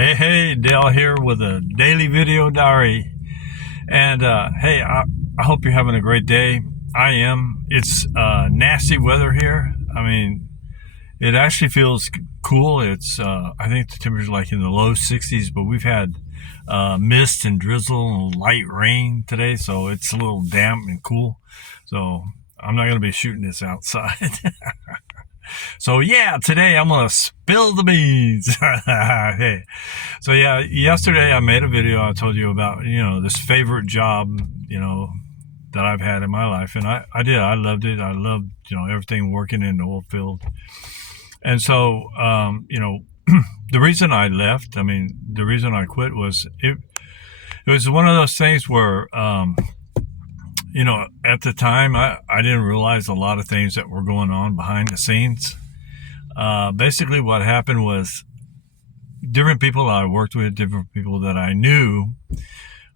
Hey, Dale here with a daily video diary. And hey, I hope you're having a great day. I am. It's nasty weather here. I mean, it actually feels cool. I think the temperature's like in the low 60s, but we've had mist and drizzle and light rain today, so it's a little damp and cool. So I'm not going to be shooting this outside. So yeah, today I'm gonna spill the beans. Hey, so yeah, yesterday I made a video. I told you about this favorite job that I've had in my life, and I did. I loved it. I loved everything working in the oil field. And so the reason I left, the reason I quit was it was one of those things where at the time, I didn't realize a lot of things that were going on behind the scenes. Basically, what happened was different people I worked with, different people that I knew,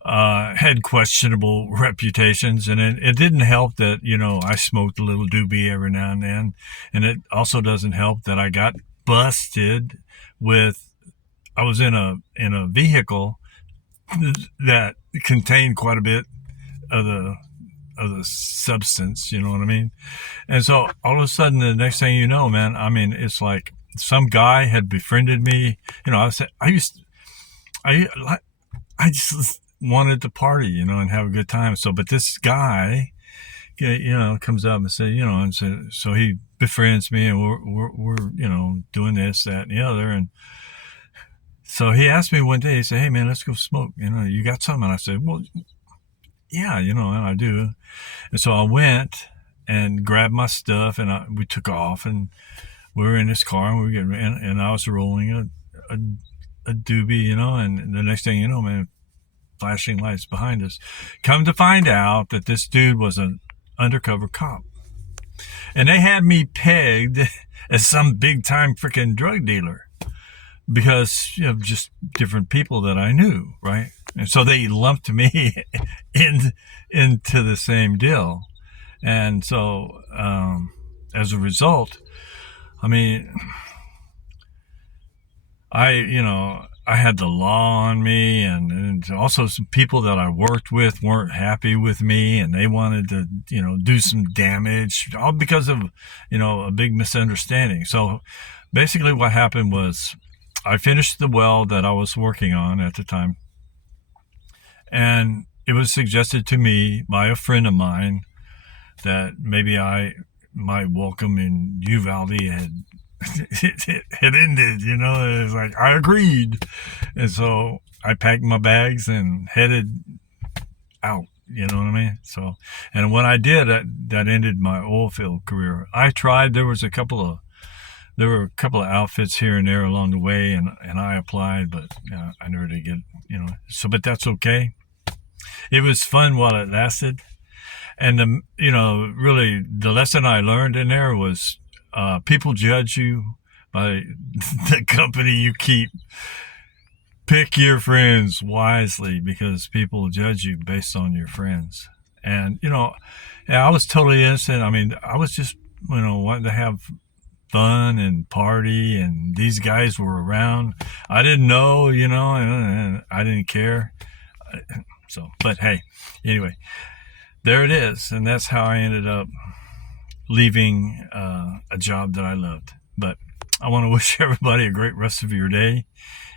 had questionable reputations. And it didn't help that, I smoked a little doobie every now and then. And it also doesn't help that I got busted I was in a vehicle that contained quite a bit of the substance, you know what I mean? And so all of a sudden, the next thing you know, man, it's like some guy had befriended me. I just wanted to party, and have a good time. So, but this guy, comes up and says, so he befriends me, and we're doing this, that, and the other. And so he asked me one day, he said, "Hey man, let's go smoke. You got something?" And I said, "Well, yeah, and I do." And so I went and grabbed my stuff, and we took off, and we were in this car, and we were getting, and I was rolling a doobie, and the next thing you know, man, flashing lights behind us. Come to find out that this dude was an undercover cop, and they had me pegged as some big time freaking drug dealer because just different people that I knew, right? And so they lumped me into the same deal. And so as a result, I had the law on me, and also some people that I worked with weren't happy with me, and they wanted to, do some damage, all because of, a big misunderstanding. So basically what happened was I finished the well that I was working on at the time, and it was suggested to me by a friend of mine that maybe my welcome in Uvalde had ended, It was like, I agreed. And so I packed my bags and headed out, you know what I mean? So, and when I did, that ended my oil field career. I tried, there were a couple of outfits here and there along the way, and I applied, but I never did get, so, but that's okay. It was fun while it lasted. And really the lesson I learned in there was, people judge you by the company you keep. Pick your friends wisely, because people judge you based on your friends. And, I was totally innocent. I was just, wanting to have fun and party, and these guys were around. I didn't know, and I didn't care. So, but hey, anyway, there it is. And that's how I ended up leaving a job that I loved. But I want to wish everybody a great rest of your day,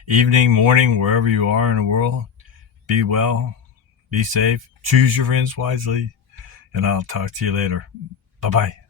evening, morning, wherever you are in the world. Be well, be safe, choose your friends wisely, and I'll talk to you later. Bye-bye.